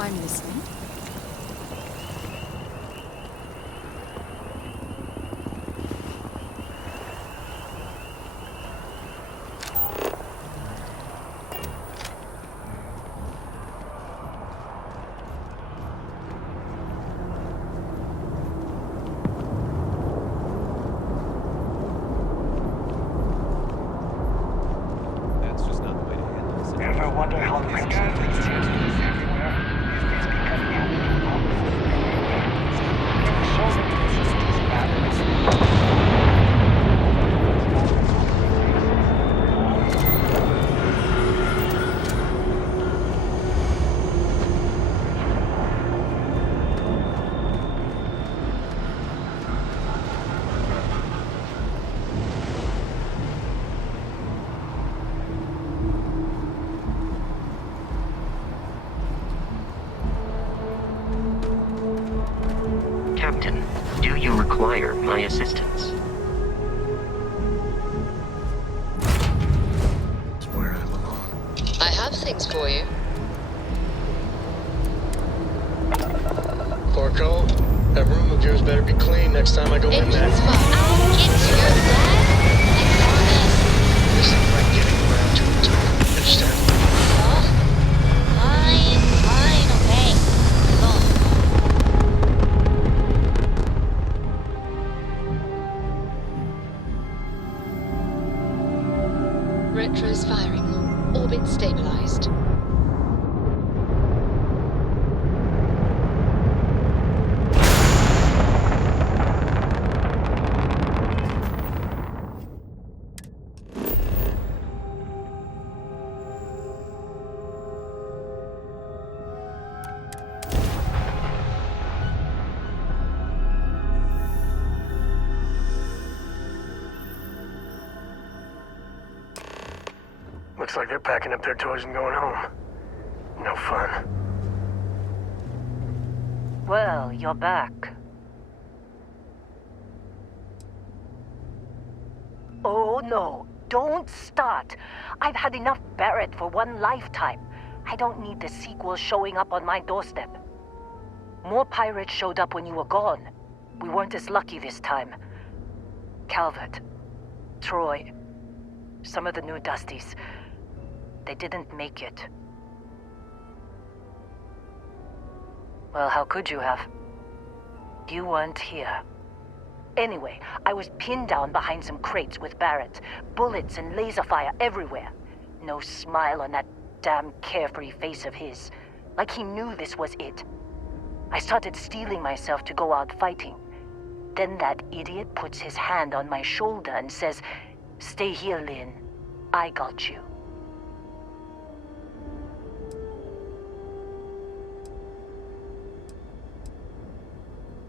I'm listening. That's just not the way to handle this. Ever wonder how quick things change everywhere? It's become inevitable. There were so many issues that Captain, do you require my assistance? It's where I belong. I have things for you. Porco, that room of yours better be clean next time I go in It's there. fine. I'll get to your dad. I promise. This is like getting around to the top. You understand? Oh, fine, okay. Go. Retros firing. Orbit stabilized. Looks like they're packing up their toys and going home. No fun. Well, you're back. Oh no, don't start. I've had enough Barrett for one lifetime. I don't need the sequel showing up on my doorstep. More pirates showed up when you were gone. We weren't as lucky this time. Calvert, Troy, some of the new Dusties. They didn't make it. Well, how could you have? You weren't here. Anyway, I was pinned down behind some crates with Barrett. Bullets and laser fire everywhere. No smile on that damn carefree face of his. Like he knew this was it. I started steeling myself to go out fighting. Then that idiot puts his hand on my shoulder and says, "Stay here, Lynn. I got you."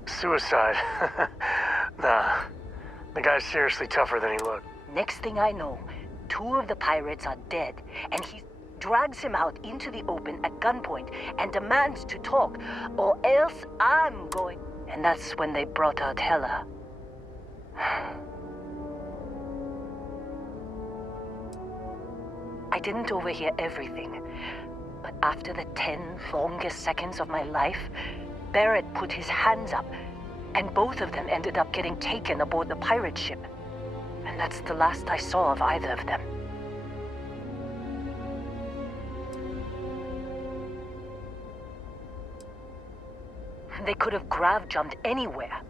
Suicide. Nah. The guy's seriously tougher than he looked. Next thing I know, two of the pirates are dead, and he drags him out into the open at gunpoint and demands to talk, or else I'm going. And that's when they brought out Hela. I didn't overhear everything, but after the 10 longest seconds of my life, Barrett put his hands up, and both of them ended up getting taken aboard the pirate ship. And that's the last I saw of either of them. They could have grav-jumped anywhere.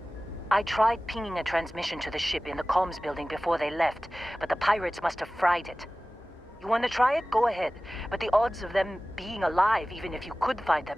I tried pinging a transmission to the ship in the comms building before they left, but the pirates must have fried it. You want to try it? Go ahead. But the odds of them being alive, even if you could find them...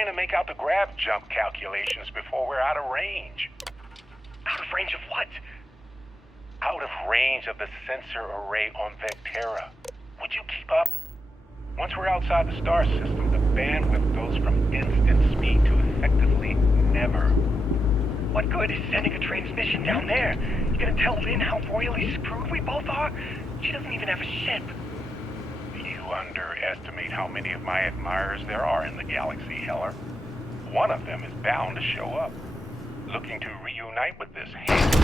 trying to make out the grav jump calculations before we're out of range. Out of range of what? Out of range of the sensor array on Vectera. Would you keep up? Once we're outside the star system, the bandwidth goes from instant speed to effectively never. What good is sending a transmission down there? You gonna tell Lynn how royally screwed we both are? She doesn't even have a ship. You underestimate how many of my admirers there are in the galaxy, Heller. One of them is bound to show up, looking to reunite with this handsome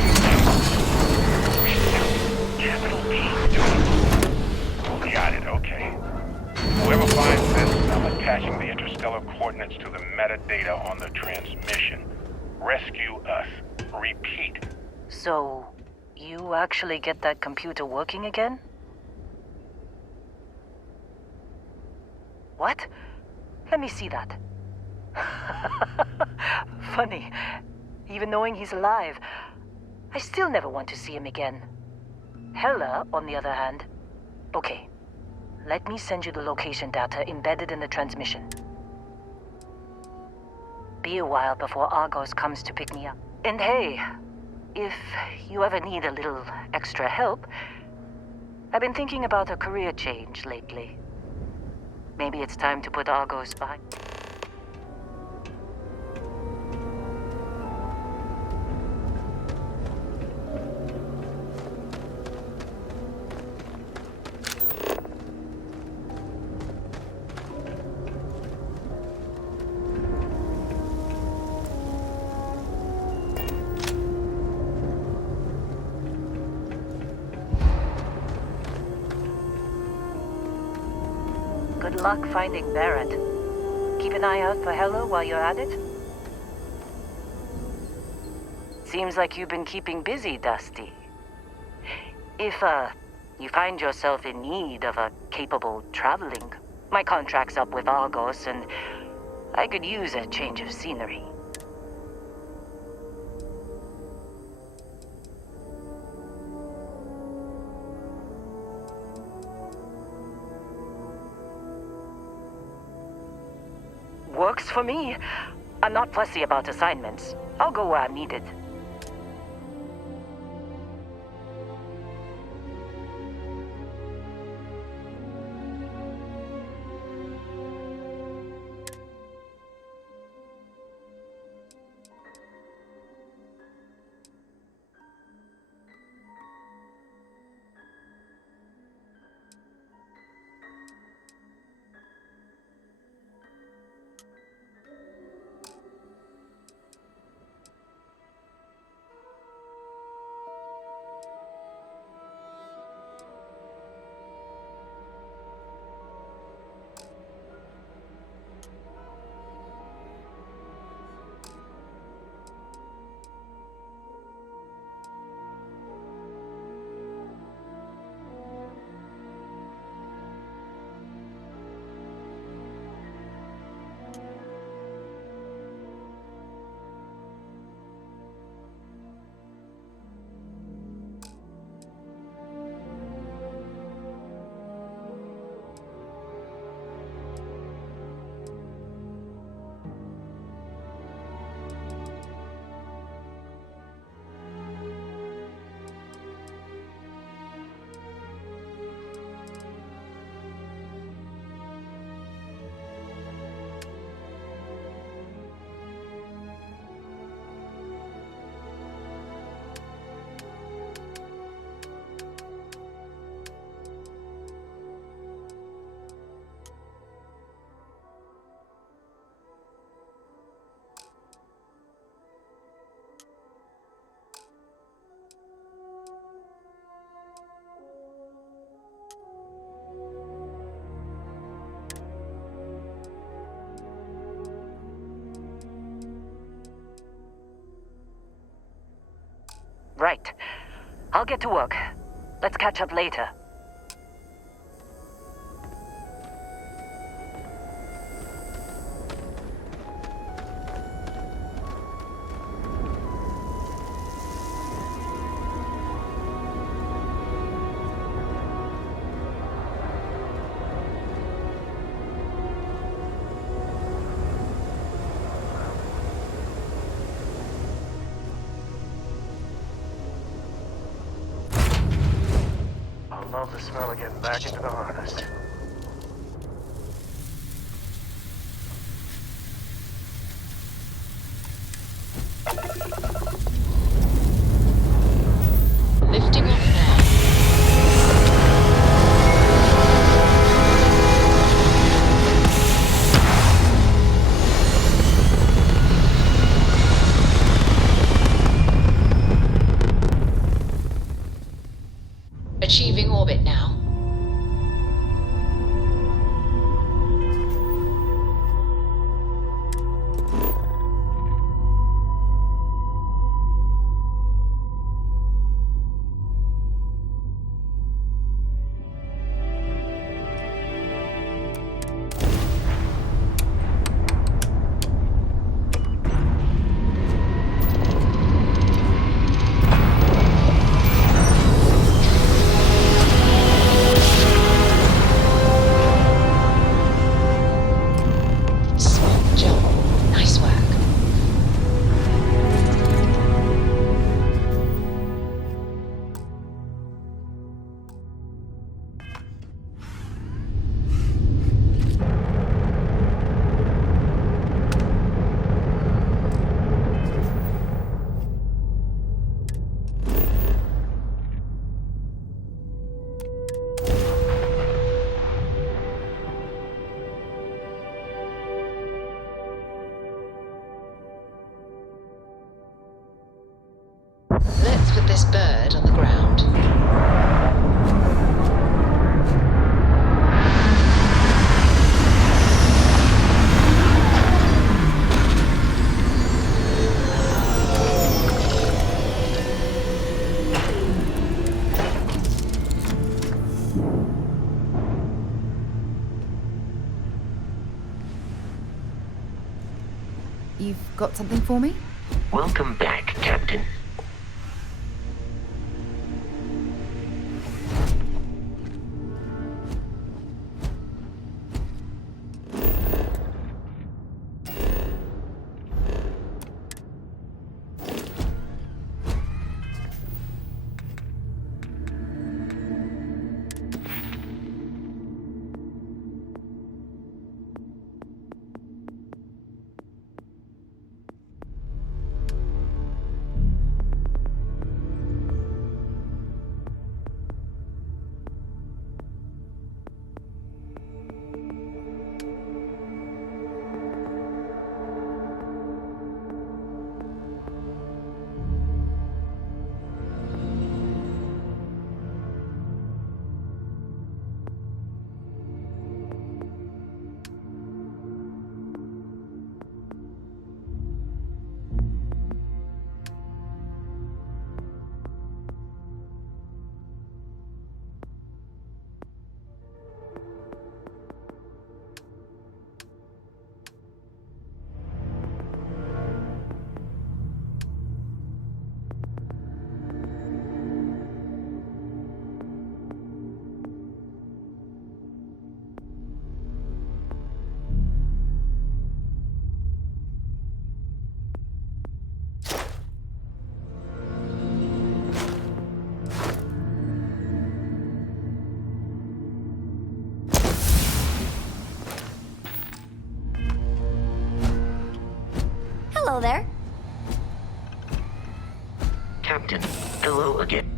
capital P. Got it, okay. Whoever finds this, I'm attaching the interstellar coordinates to the metadata on the transmission. Rescue us. Repeat. So, you actually get that computer working again? What? Let me see that. Funny. Even knowing he's alive, I still never want to see him again. Hella, on the other hand. Okay. Let me send you the location data embedded in the transmission. Be a while before Argos comes to pick me up. And hey, if you ever need a little extra help, I've been thinking about a career change lately. Maybe it's time to put Argos behind. Good luck finding Barrett. Keep an eye out for Hella while you're at it. Seems like you've been keeping busy, Dusty. If, you find yourself in need of a capable traveling, my contract's up with Argos and I could use a change of scenery. Works for me. I'm not fussy about assignments. I'll go where I'm needed. Right. I'll get to work. Let's catch up later. love the smell of getting back into the harness. Lifting off now. Achieving orbit now. Small jump. Nice work. Let's put this bird on the ground. You've got something for me? Welcome back, Captain. Hello there. Captain, hello again.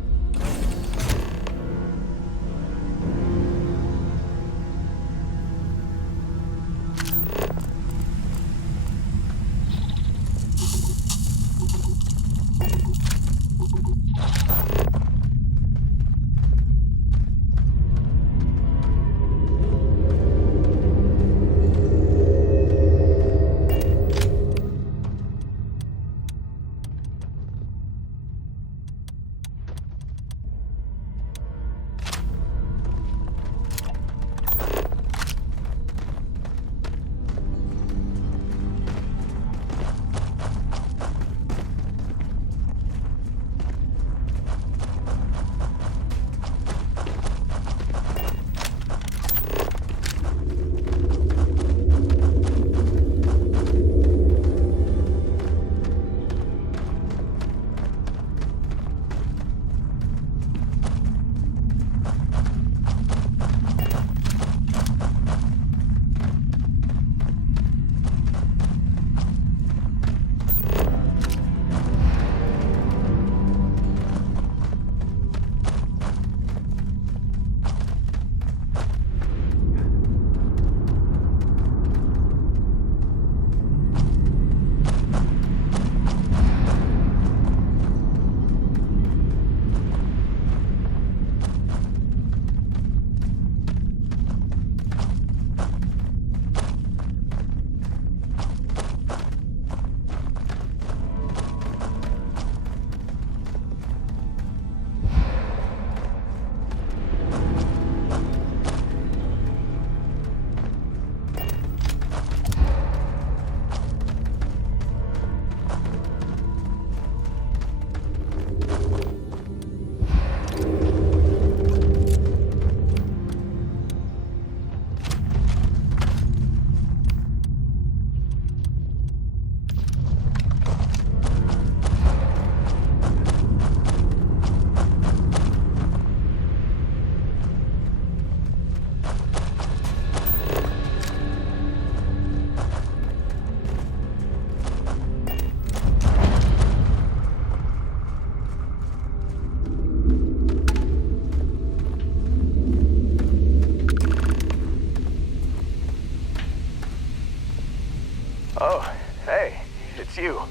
Oh, hey, it's you.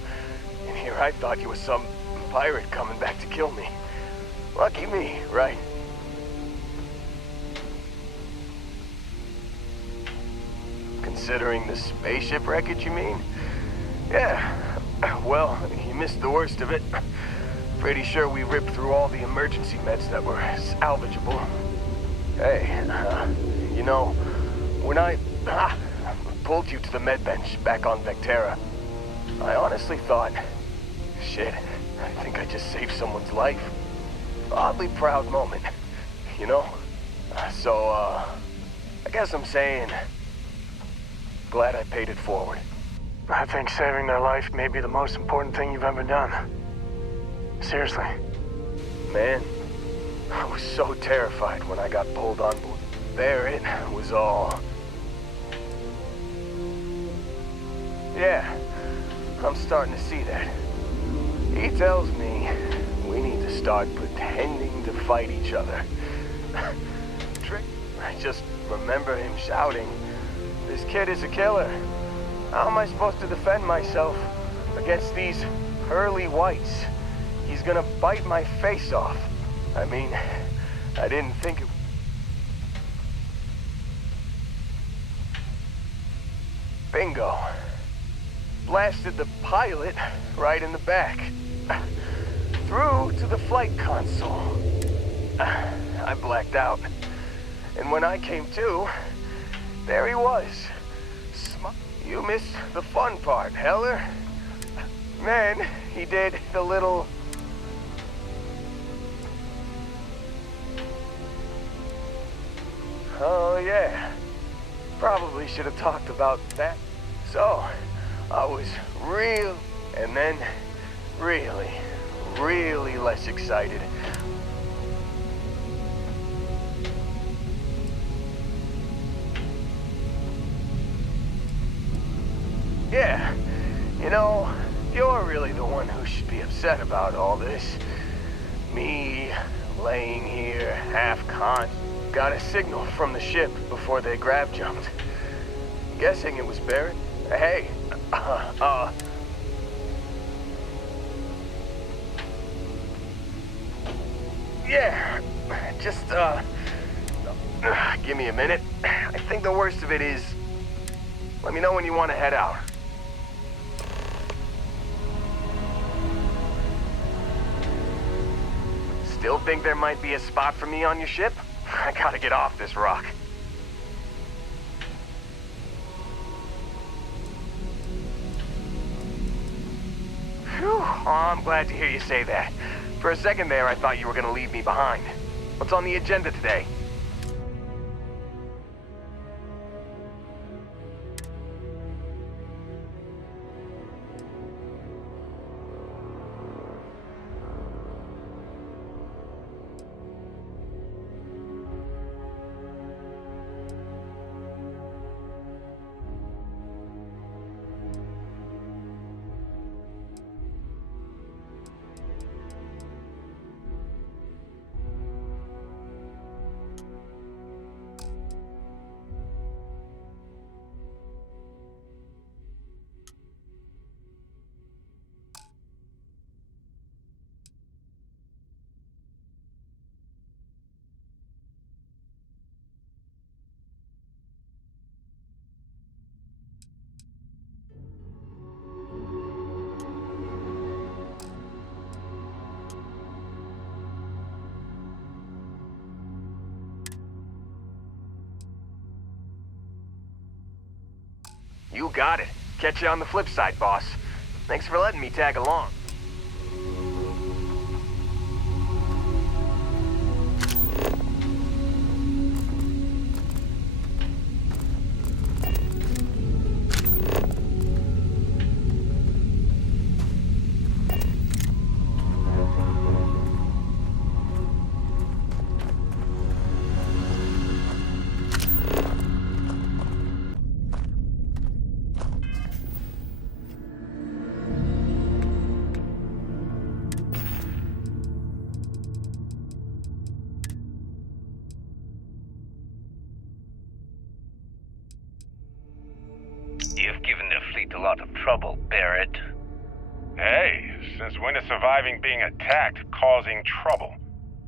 And here I thought you were some pirate coming back to kill me. Lucky me, right? Considering the spaceship wreckage, you mean? Yeah. Well, you missed the worst of it. Pretty sure we ripped through all the emergency meds that were salvageable. Hey, you know, when I pulled you to the med bench back on Vectera, I honestly thought, shit, I think I just saved someone's life. Oddly proud moment, you know? So, I guess I'm saying, glad I paid it forward. I think saving their life may be the most important thing you've ever done. Seriously. Man, I was so terrified when I got pulled on board. There it was all. Yeah, I'm starting to see that. He tells me we need to start pretending to fight each other. I just remember him shouting, "This kid is a killer. How am I supposed to defend myself against these pearly whites? He's gonna bite my face off." I mean, I didn't think it... Bingo. Blasted the pilot right in the back. Through to the flight console. I blacked out. And when I came to, there he was. You missed the fun part, Heller. Then he did the little... Oh yeah. Probably should have talked about that. So, I was real, and then really, really less excited. Yeah, you know, you're really the one who should be upset about all this. Me, laying here, half-con, got a signal from the ship before they grav jumped. Guessing it was Barrett. Hey, yeah, just, give me a minute. I think the worst of it is, let me know when you want to head out. Still think there might be a spot for me on your ship? I gotta get off this rock. Phew, oh, I'm glad to hear you say that. For a second there, I thought you were gonna leave me behind. What's on the agenda today? You got it. Catch you on the flip side, boss. Thanks for letting me tag along. You've given the fleet a lot of trouble, Barrett. Hey, since when is surviving being attacked causing trouble?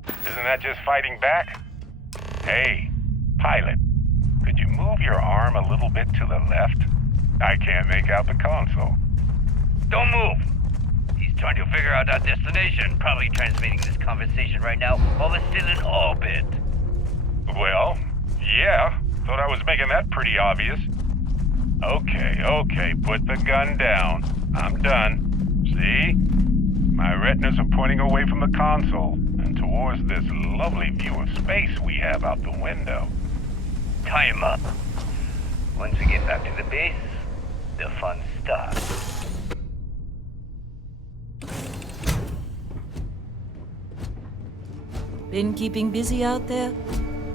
Isn't that just fighting back? Hey, pilot, could you move your arm a little bit to the left? I can't make out the console. Don't move! He's trying to figure out our destination, probably transmitting this conversation right now while we're still in orbit. Well, yeah, thought I was making that pretty obvious. Okay, put the gun down. I'm done. See? My retinas are pointing away from the console and towards this lovely view of space we have out the window. Time up. Once we get back to the base, the fun starts. Been keeping busy out there?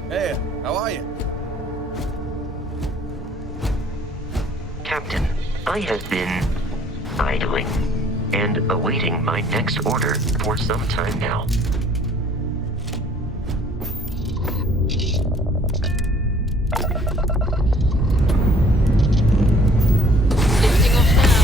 Hey, how are you? Captain, I have been idling and awaiting my next order for some time now. Lifting off now.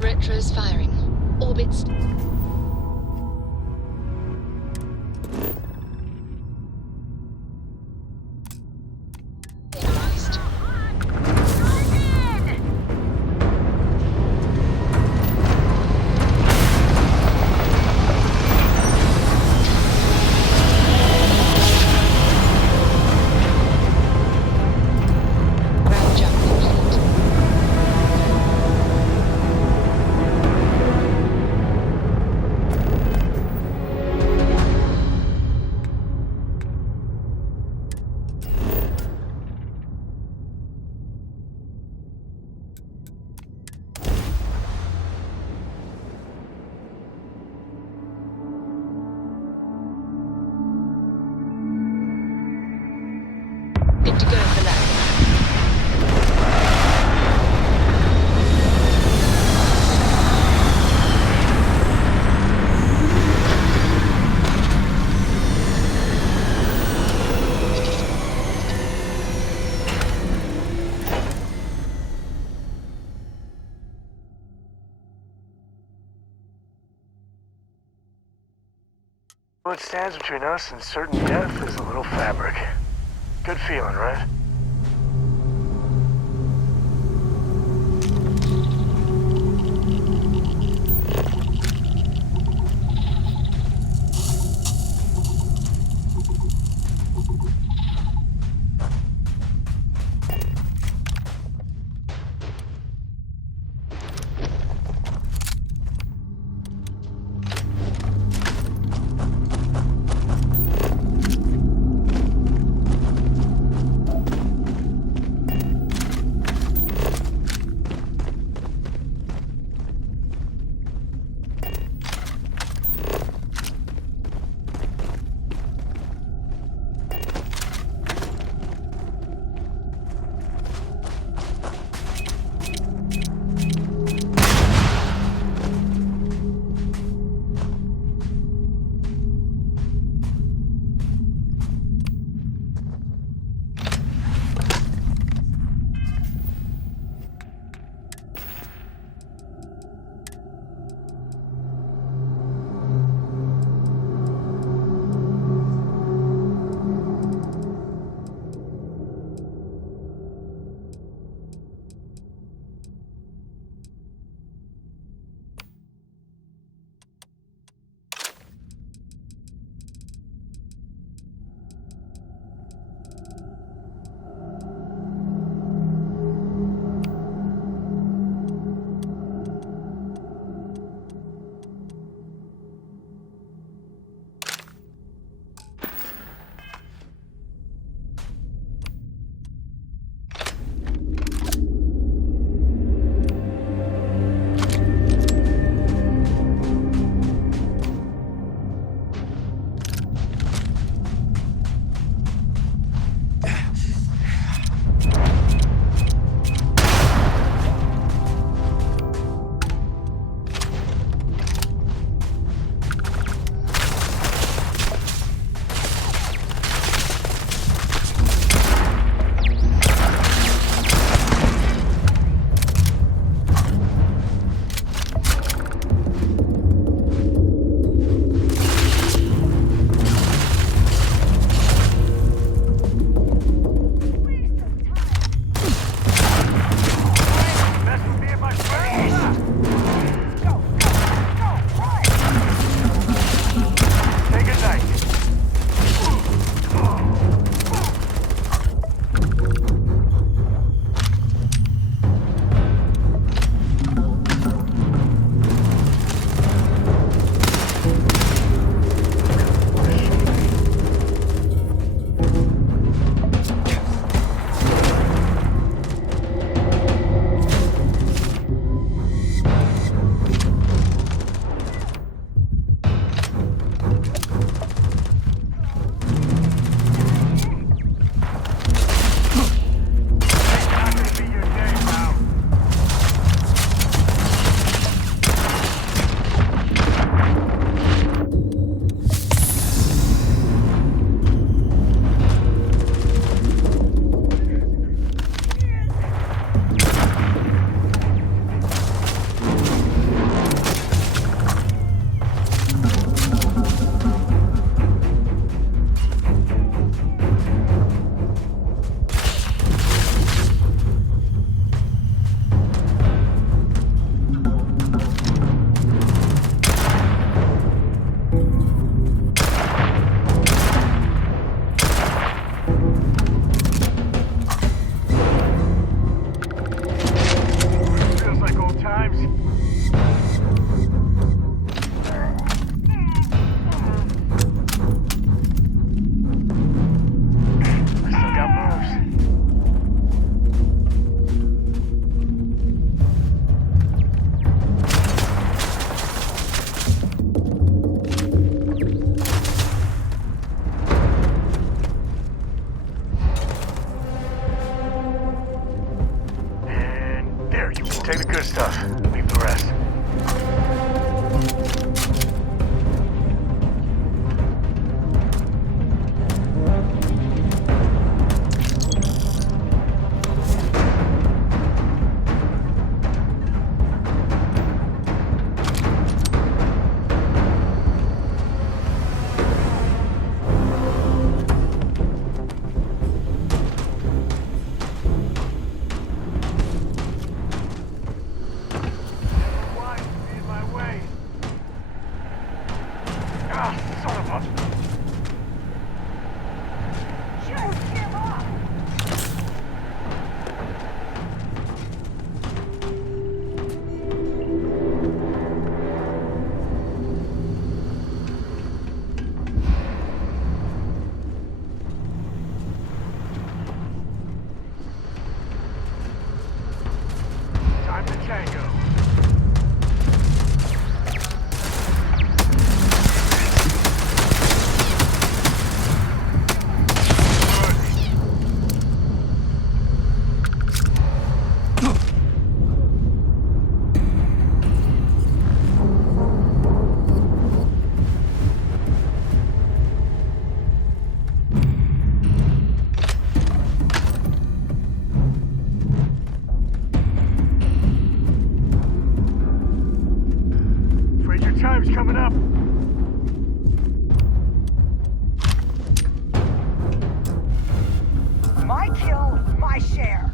Retros firing. Orbits. Stabilized. Ground jump complete. Good to go for that. What stands between us and certain death is a little fabric. Good feeling, right? Take the good stuff. Leave the rest. Coming up. My kill, my share.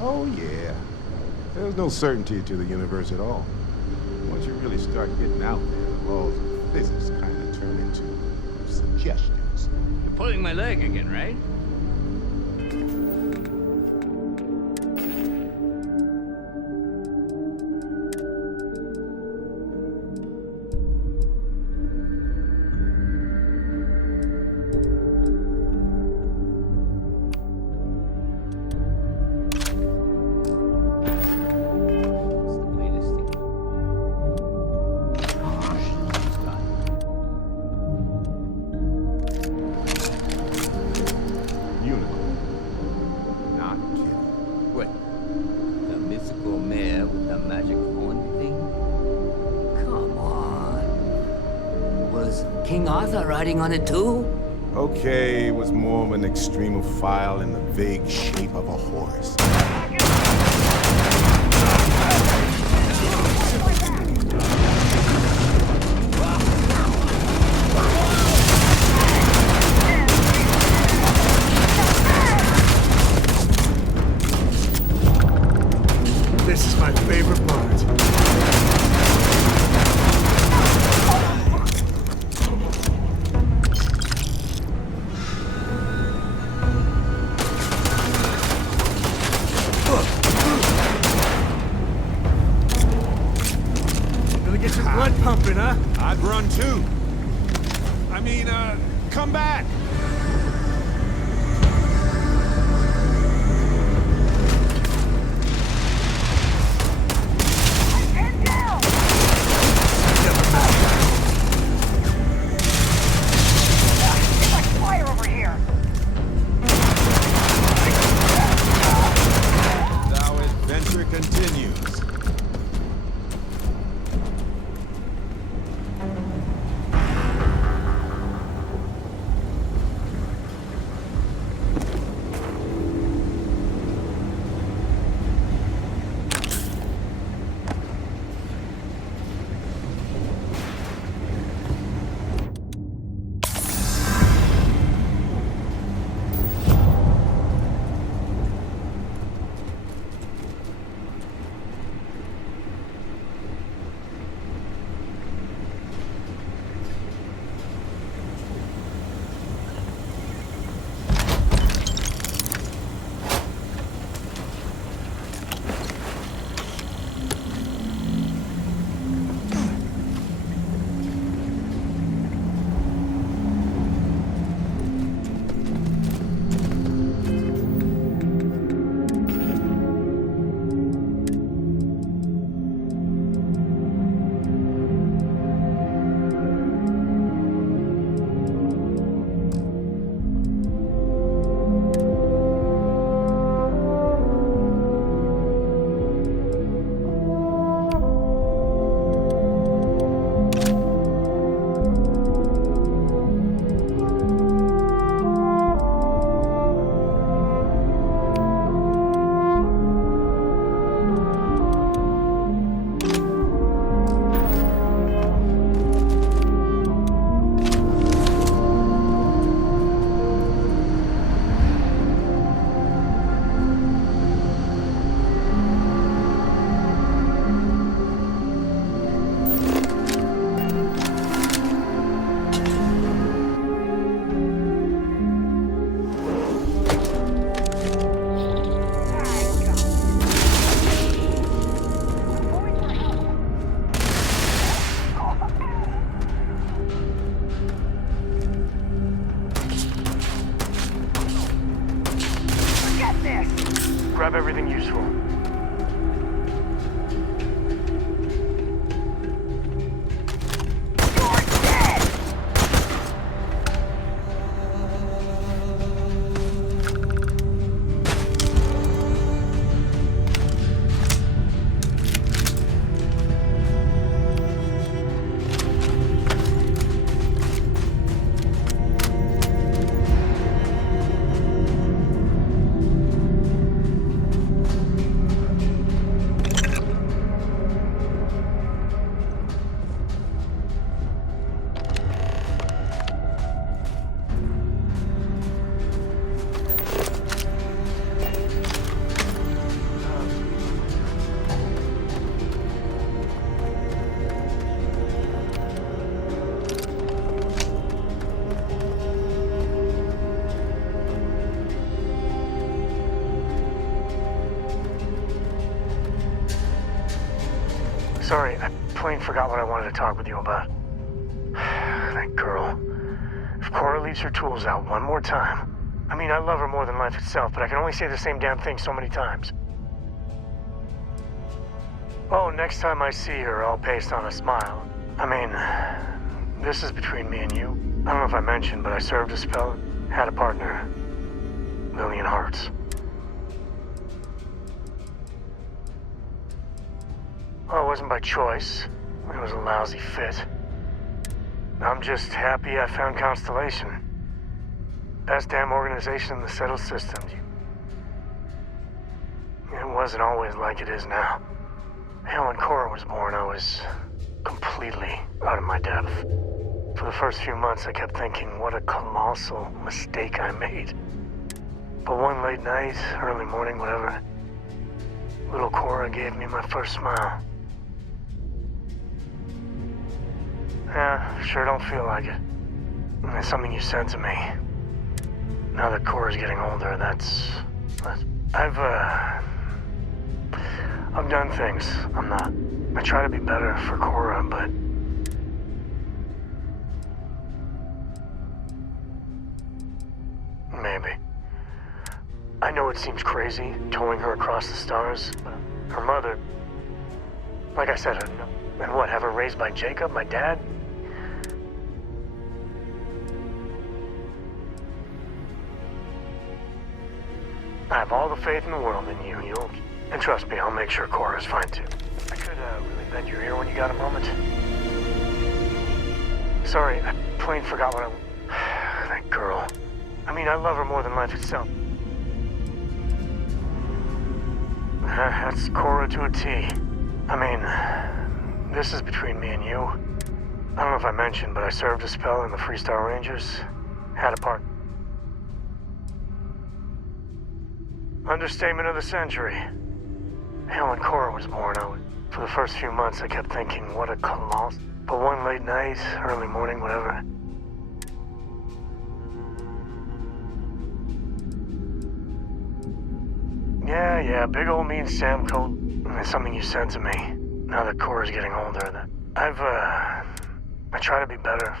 Oh, yeah. There's no certainty to the universe at all. Once you really start getting out there, the laws of physics kind of turn into suggestions. You're pulling my leg again, right? Riding on it too? Okay, it was more of an extremophile in the vague shape of a horse. This is my favorite part. Pumping, huh? I'd run too. I mean, come back. Stand down! It's like fire over here. Our adventure continues. Grab everything useful. Sorry, I plain forgot what I wanted to talk with you about. That girl. If Cora leaves her tools out one more time... I mean, I love her more than life itself, but I can only say the same damn thing so many times. Oh, next time I see her, I'll paste on a smile. I mean, this is between me and you. I don't know if I mentioned, but I served a spell, had a partner. Million hearts. Well, it wasn't by choice. It was a lousy fit. I'm just happy I found Constellation. Best damn organization in the settled systems. It wasn't always like it is now. Hell, when Cora was born, I was completely out of my depth. For the first few months, I kept thinking what a colossal mistake I made. But one late night, early morning, whatever, little Cora gave me my first smile. Yeah, sure don't feel like it. It's something you said to me. Now that Cora's getting older, that's... I've done things I'm not. I try to be better for Cora, but... Maybe. I know it seems crazy, towing her across the stars, but her mother... Like I said, and what, have her raised by Jacob, my dad? I have all the faith in the world in you. And trust me, I'll make sure Cora's fine too. I could really bend your ear when you got a moment. Sorry, I plain forgot what I... That girl. I mean, I love her more than life itself. That's Cora to a T. I mean, this is between me and you. I don't know if I mentioned, but I served a spell in the Freestar Rangers. Had a part. Understatement of the century. Hell, when Cora was born, for the first few months, I kept thinking, what a colossal... But one late night, early morning, whatever... Yeah, big old mean Sam Colt. It's something you said to me. Now that Cora's getting older, that I try to be better.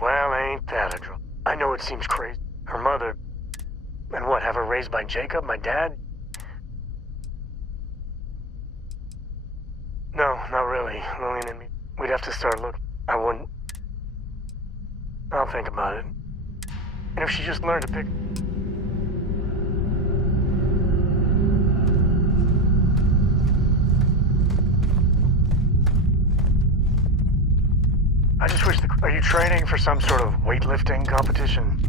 Well, ain't that a drill. I know it seems crazy. Her mother... And what, have her raised by Jacob, my dad? No, not really. Lillian and me. We'd have to start looking. I wouldn't. I'll think about it. And if she just learned to pick... I just wish the... Are you training for some sort of weightlifting competition?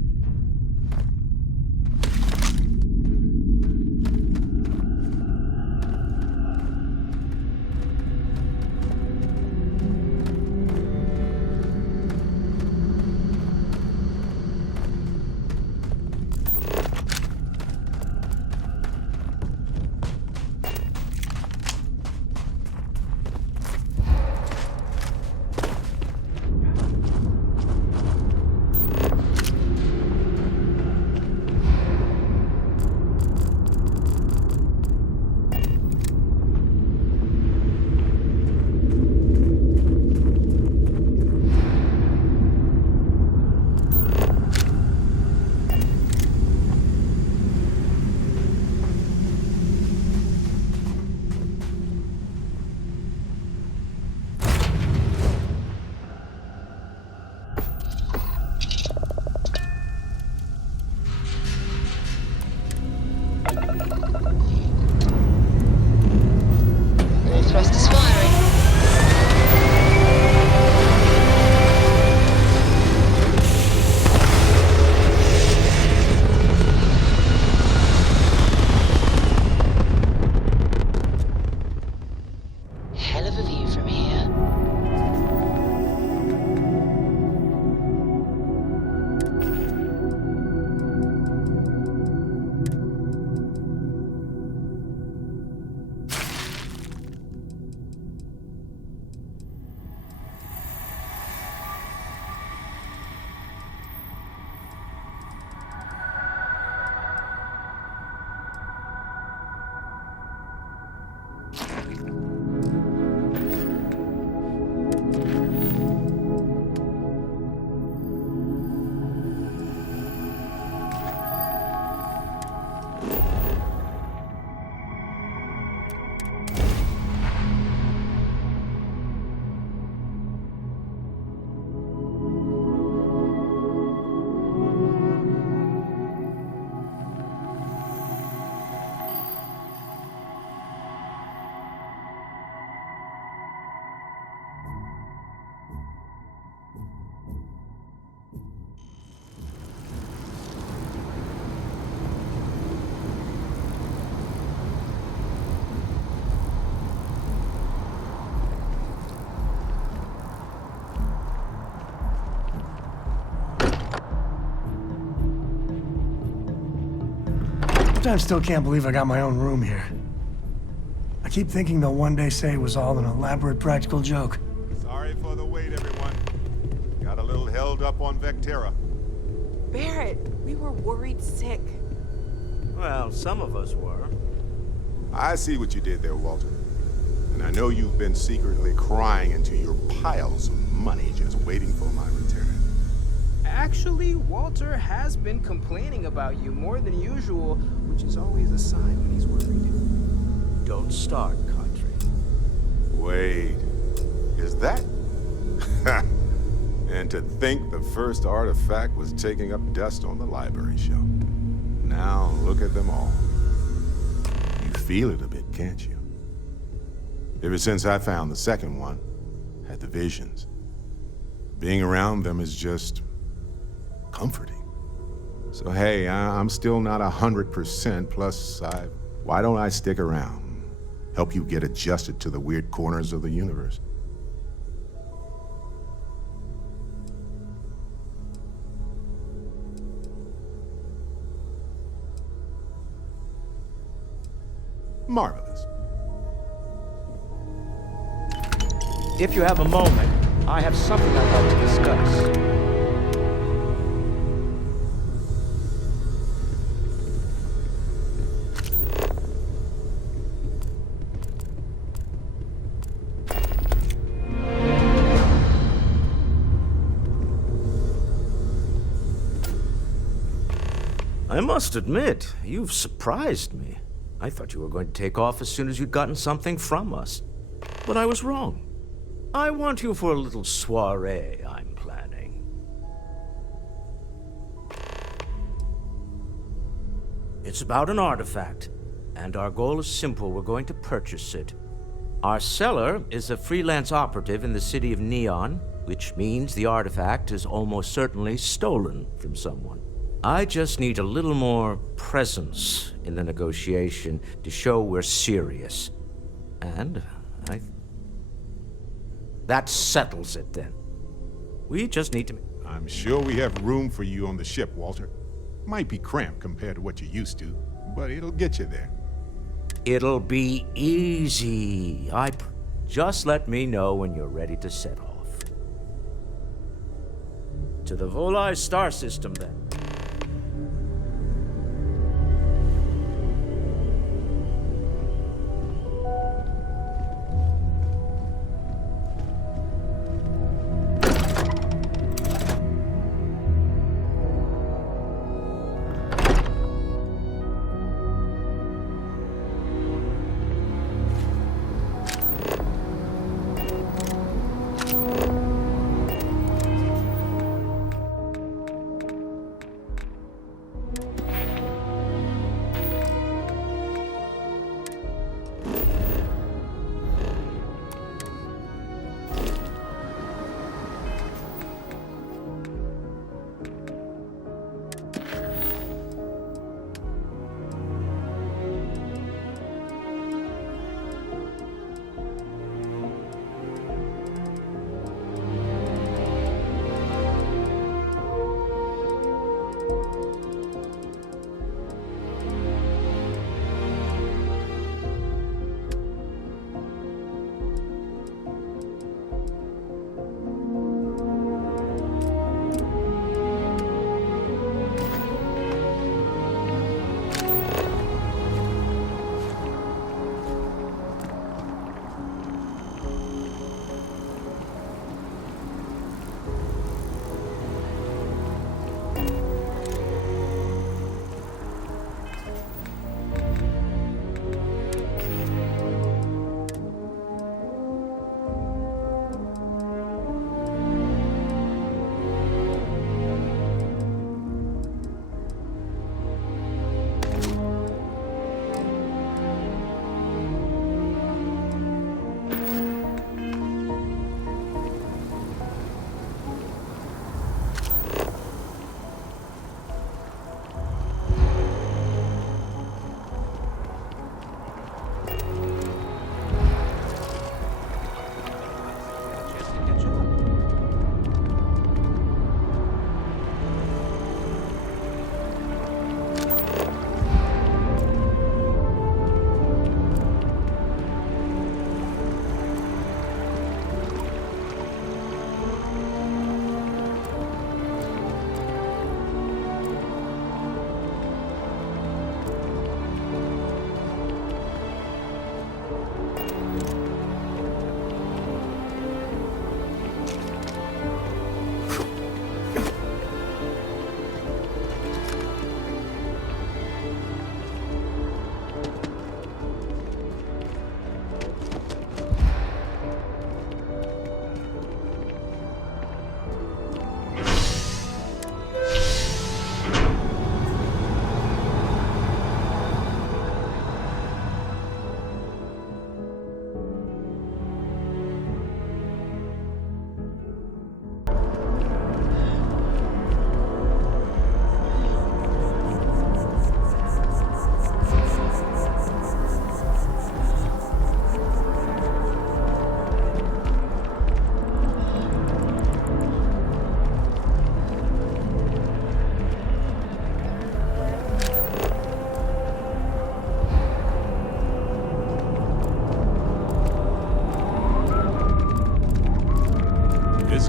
sometimes still can't believe I got my own room here. I keep thinking they'll one day say it was all an elaborate practical joke. Sorry for the wait, everyone. Got a little held up on Vectera. Barrett, we were worried sick. Well, some of us were. I see what you did there, Walter. And I know you've been secretly crying into your piles of money just waiting for my return. Actually, Walter has been complaining about you more than usual, which is always a sign when he's worried. Don't start, Country. Wait, is that? And to think the first artifact was taking up dust on the library shelf. Now look at them all. You feel it a bit, can't you? Ever since I found the second one, had the visions. Being around them is just comforting. So hey, I'm still not 100%, plus why don't I stick around? Help you get adjusted to the weird corners of the universe. Marvelous. If you have a moment, I have something I'd like to discuss. I must admit, you've surprised me. I thought you were going to take off as soon as you'd gotten something from us. But I was wrong. I want you for a little soiree I'm planning. It's about an artifact, and our goal is simple. We're going to purchase it. Our seller is a freelance operative in the city of Neon, which means the artifact is almost certainly stolen from someone. I just need a little more presence in the negotiation to show we're serious. And that settles it then. We just need to... I'm sure we have room for you on the ship, Walter. Might be cramped compared to what you're used to, but it'll get you there. It'll be easy. Just let me know when you're ready to set off. To the Volai star system, then.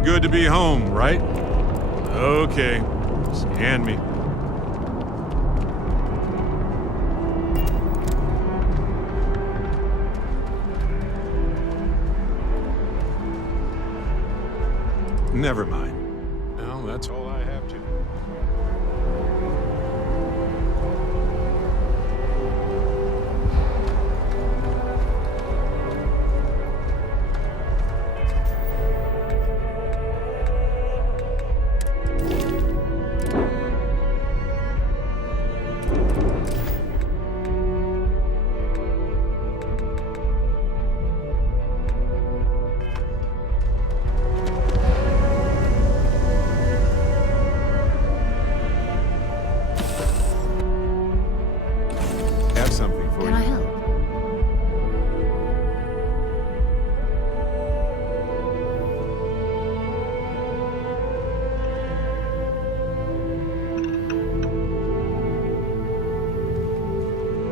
good to be home, right? Okay. Scan me. Never mind. Well, that's all I have to. Something for Can you. I help?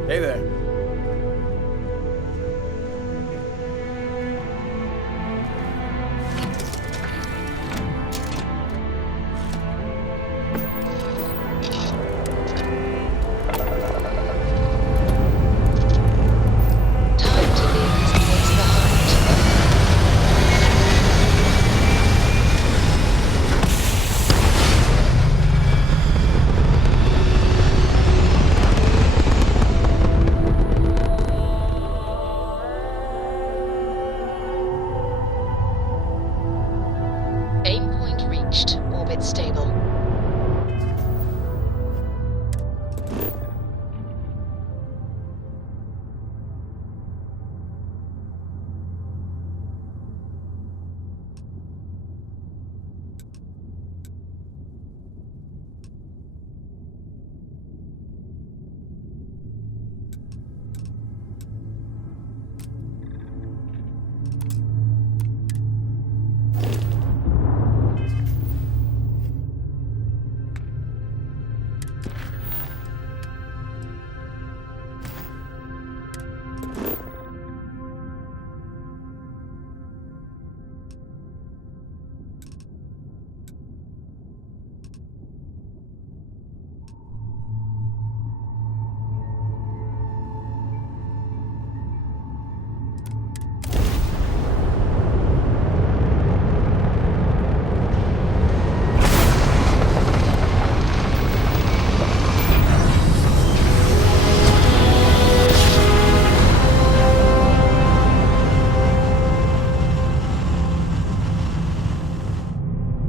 Hey there. Time to leave this place behind. Aim point reached. Orbit stable.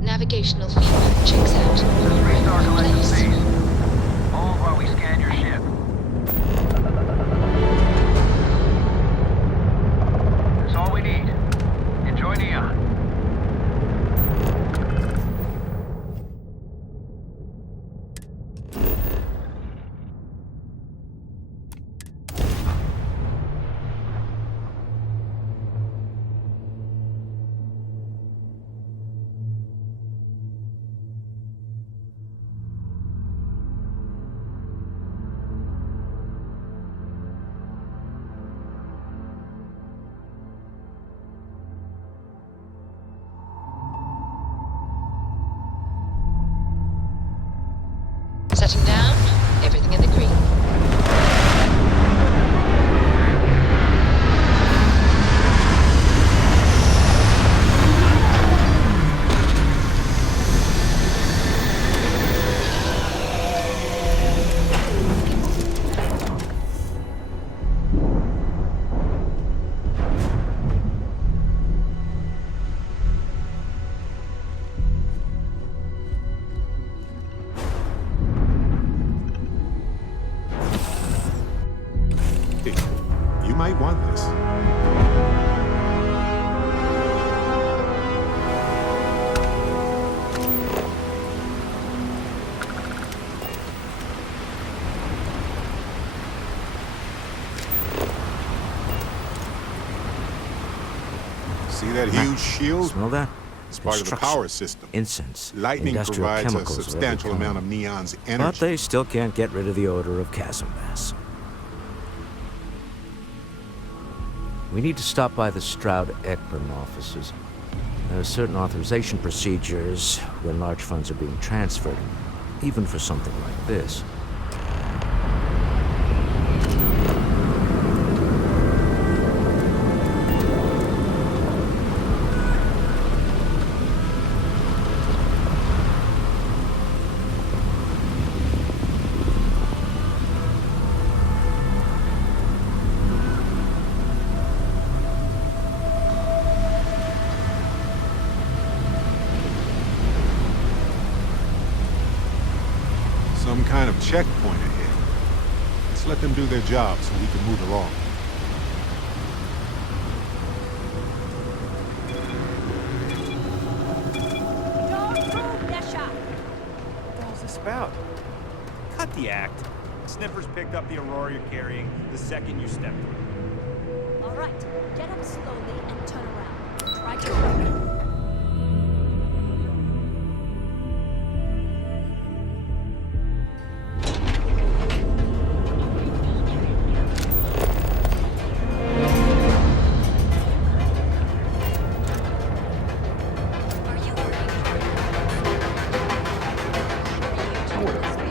Navigational feedback checks out. Restart collective Place. phase. Hold while we scan your ship. That's all we need. Enjoy Neon. Setting down. Everything in the green. You might want this. See that huge shield? Smell that? It's part of the power system. Incense. Lightning industrial provides a chemicals of every substantial kind. amount of Neon's But energy. they still can't get rid of the odor of chasm mass. We need to stop by the Stroud Ekman offices. There are certain authorization procedures when large funds are being transferred, even for something like this. Some kind of checkpoint ahead. Let's let them do their job so we can move along. What the hell's this about? Cut the act. Sniffers picked up the Aurora you're carrying the second you stepped through. All right, get up slowly and turn around. Try to...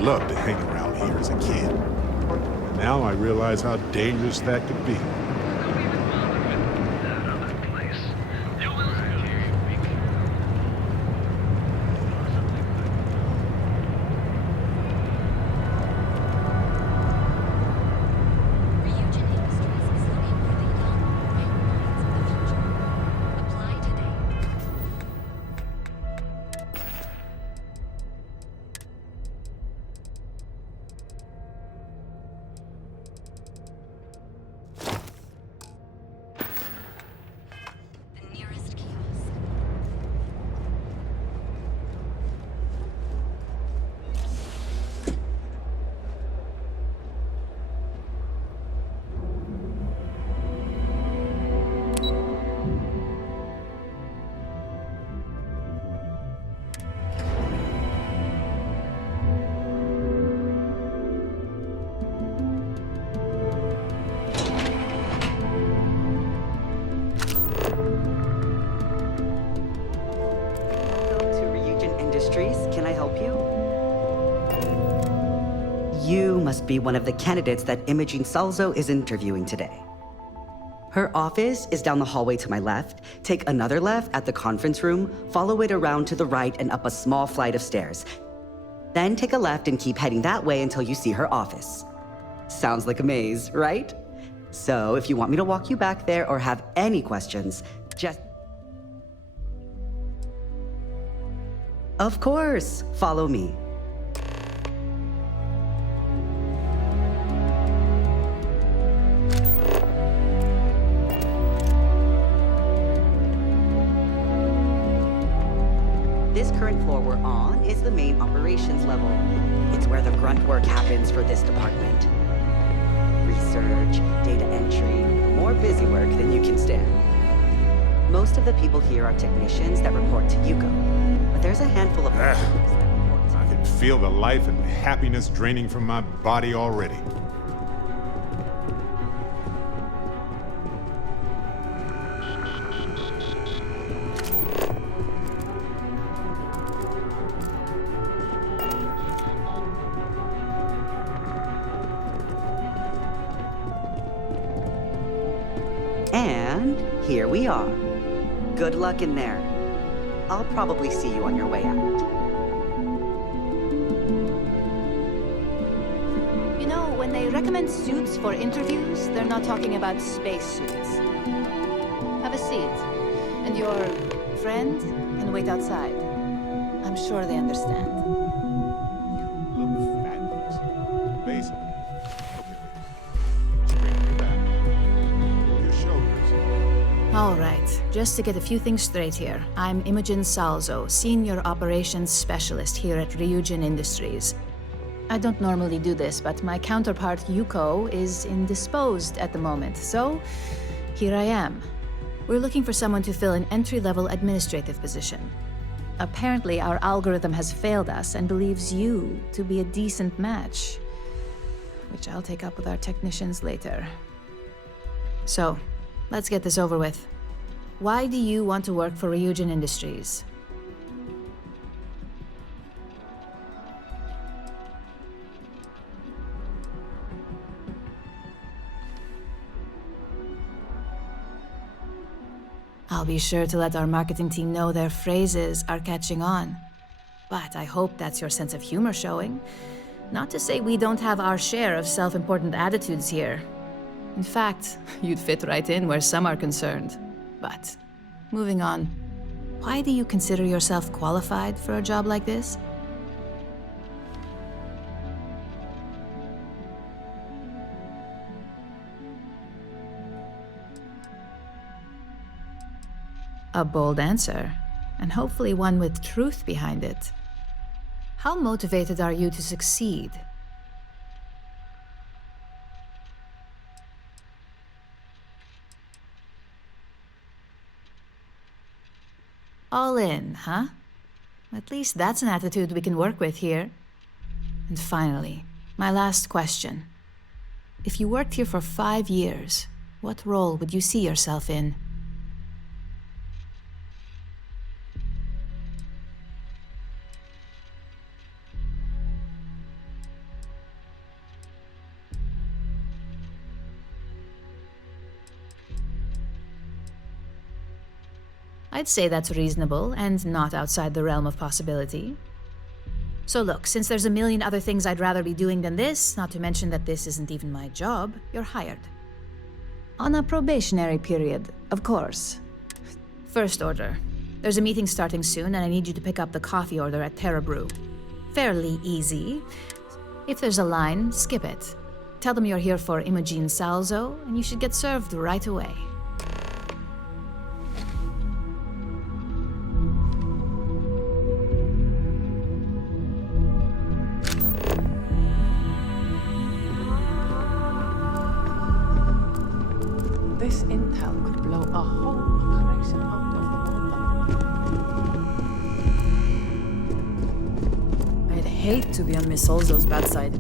Loved to hang around here as a kid. And now I realize how dangerous that could be. Can I help you? You must be one of the candidates that Imogen Salzo is interviewing today. Her office is down the hallway to my left. Take another left at the conference room, follow it around to the right and up a small flight of stairs. Then take a left and keep heading that way until you see her office. Sounds like a maze, right? So if you want me to walk you back there or have any questions, just... Of course, follow me. This current floor we're on is the main operations level. It's where the grunt work happens for this department. Research, data entry, more busy work than you can stand. Most of the people here are technicians that report to Yuko, but there's a handful of folks that report to... I can feel the life and happiness draining from my body already. And here we are. Good luck in there. I'll probably see you on your way out. You know, when they recommend suits for interviews, they're not talking about space suits. Have a seat. And your friend can wait outside. I'm sure they understand. Little fat person. Basically. Straight to that. Pull your shoulders. All right, just to get a few things straight here. I'm Imogen Salzo, Senior Operations Specialist here at Ryujin Industries. I don't normally do this, but my counterpart Yuko is indisposed at the moment, so here I am. We're looking for someone to fill an entry-level administrative position. Apparently, our algorithm has failed us and believes you to be a decent match, which I'll take up with our technicians later. So, let's get this over with. Why do you want to work for Ryujin Industries? I'll be sure to let our marketing team know their phrases are catching on. But I hope that's your sense of humor showing. Not to say we don't have our share of self-important attitudes here. In fact, you'd fit right in where some are concerned. But, moving on, why do you consider yourself qualified for a job like this? A bold answer, and hopefully one with truth behind it. How motivated are you to succeed? All in, huh? At least that's an attitude we can work with here. And finally, my last question. If you worked here for 5 years, what role would you see yourself in? I'd say that's reasonable and not outside the realm of possibility. So look, since there's a million other things I'd rather be doing than this, not to mention that this isn't even my job, you're hired. On a probationary period, of course. First order. There's a meeting starting soon and I need you to pick up the coffee order at Terra Brew. Fairly easy. If there's a line, skip it. Tell them you're here for Imogen Salzo and you should get served right away. This intel could blow a whole operation out of the water. I'd hate to be on Miss Salzo's bad side.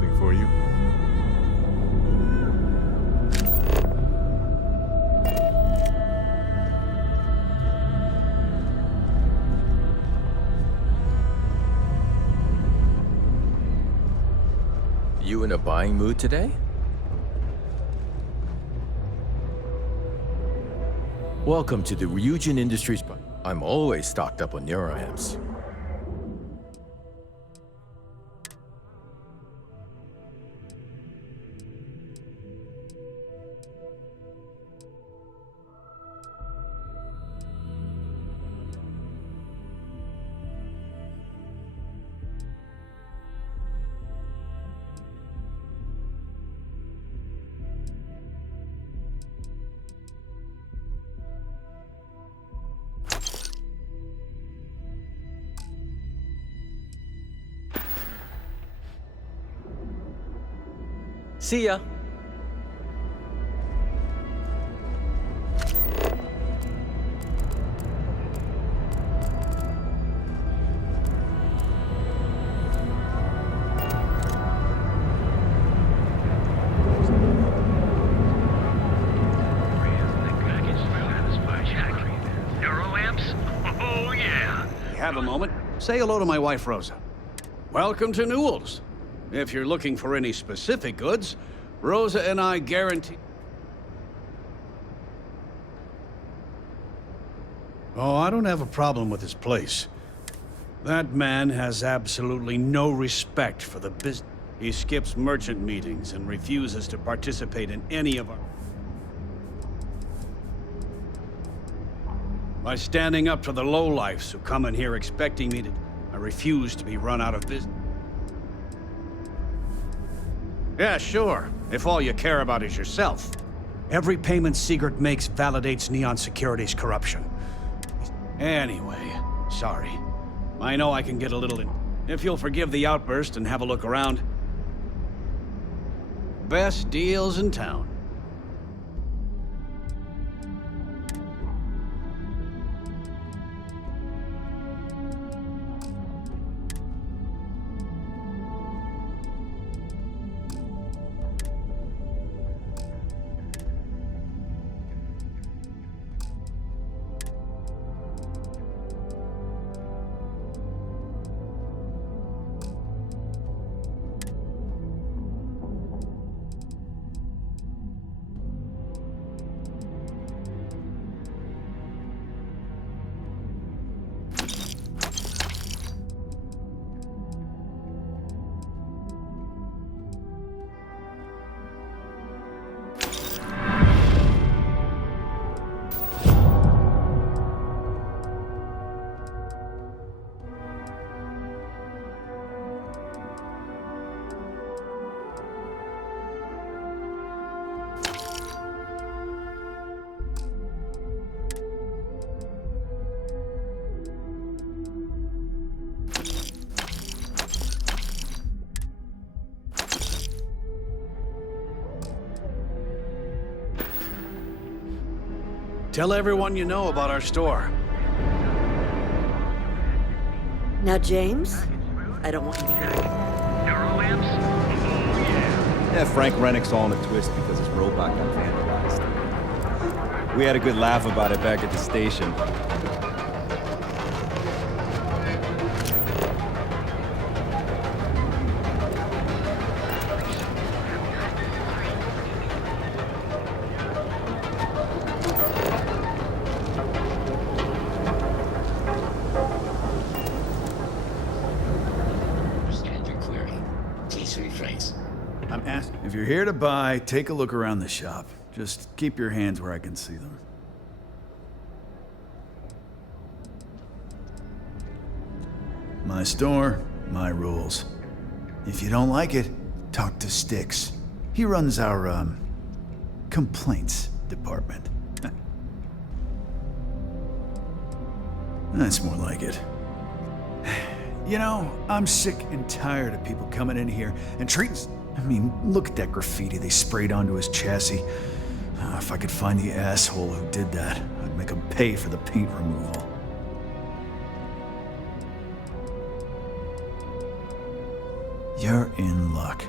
Thing for you. You in a buying mood today? Welcome to the Ryujin Industries. I'm always stocked up on neuroamps. See ya. Oh, yeah. You have a moment? Say hello to my wife, Rosa. Welcome to Newell's. If you're looking for any specific goods, Rosa and I guarantee... Oh, I don't have a problem with this place. That man has absolutely no respect for the business. He skips merchant meetings and refuses to participate in any of our... By standing up to the lowlifes who come in here expecting me to... I refuse to be run out of business. Yeah, sure, if all you care about is yourself. Every payment Sigurd makes validates Neon Security's corruption. Anyway, sorry. I know I can get a little in... If you'll forgive the outburst and have a look around. Best deals in town. Tell everyone you know about our store. Now, James, I don't want you to hear it. Yeah, Frank Rennick's all in a twist because his robot got vandalized. We had a good laugh about it back at the station. If you're here to buy, take a look around the shop. Just keep your hands where I can see them. My store, my rules. If you don't like it, talk to Styx. He runs our, complaints department. That's more like it. You know, I'm sick and tired of people coming in here and treating... I mean, look at that graffiti they sprayed onto his chassis. If I could find the asshole who did that, I'd make him pay for the paint removal. You're in luck.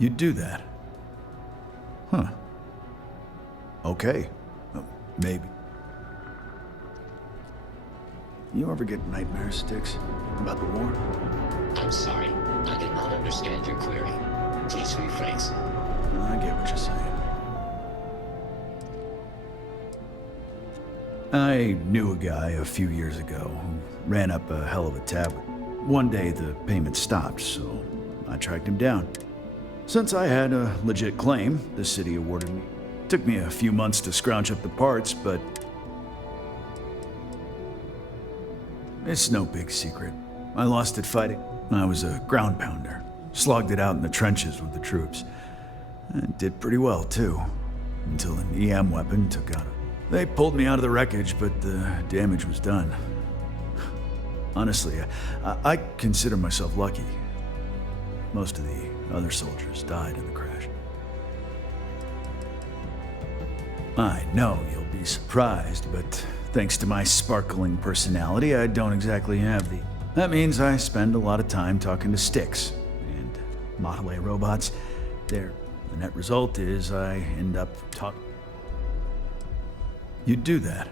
You'd do that? Huh. Okay. Maybe. You ever get nightmares, Styx? About the war? I'm sorry. I did not understand your query. Please rephrase. I get what you're saying. I knew a guy a few years ago who ran up a hell of a tab. One day the payment stopped, so I tracked him down. Since I had a legit claim, the city awarded me. Took me a few months to scrounge up the parts, but it's no big secret. I lost it fighting. I was a ground pounder. Slogged it out in the trenches with the troops. And did pretty well, too. Until an EM weapon took out. They pulled me out of the wreckage, but the damage was done. Honestly, I consider myself lucky. Most of the other soldiers died in the crash. I know you'll be surprised, but thanks to my sparkling personality, I don't exactly have the... That means I spend a lot of time talking to Styx and Model A robots. The net result is I end up talking... You'd do that?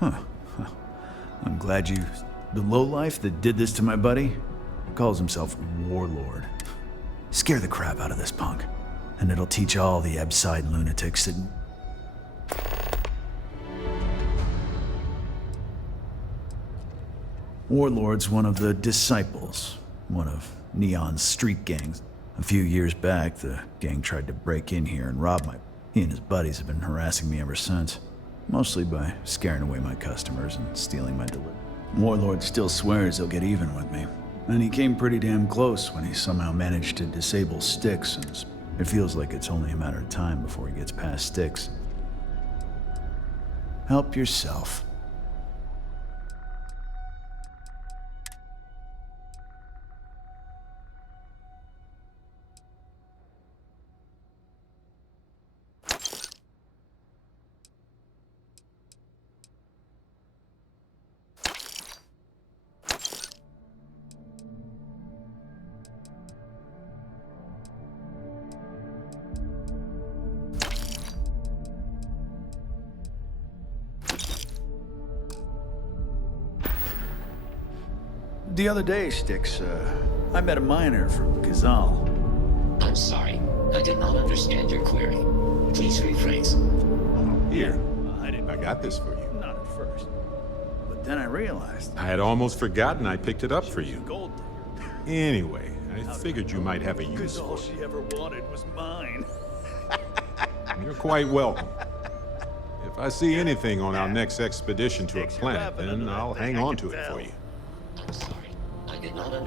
Huh. I'm glad you... The lowlife that did this to my buddy calls himself Warlord. Scare the crap out of this punk, and it'll teach all the Ebside lunatics that... Warlord's one of the disciples, one of Neon's street gangs. A few years back, the gang tried to break in here and rob my... He and his buddies have been harassing me ever since. Mostly by scaring away my customers and stealing my delivery. Warlord still swears he'll get even with me. And he came pretty damn close when he somehow managed to disable Styx, and it feels like it's only a matter of time before he gets past Styx. Help yourself. The other day, Styx, I met a miner from Kazal. I'm sorry. I did not understand your query. Please rephrase. Here, I got this for you. Not at first. But then I realized... I had almost forgotten I picked it up for you. Anyway, I figured you might have a use for all it. she ever wanted was mine. You're quite welcome. If I see anything on our next expedition to a planet, then I'll hang on to it for you. I'm sorry. I did not understand.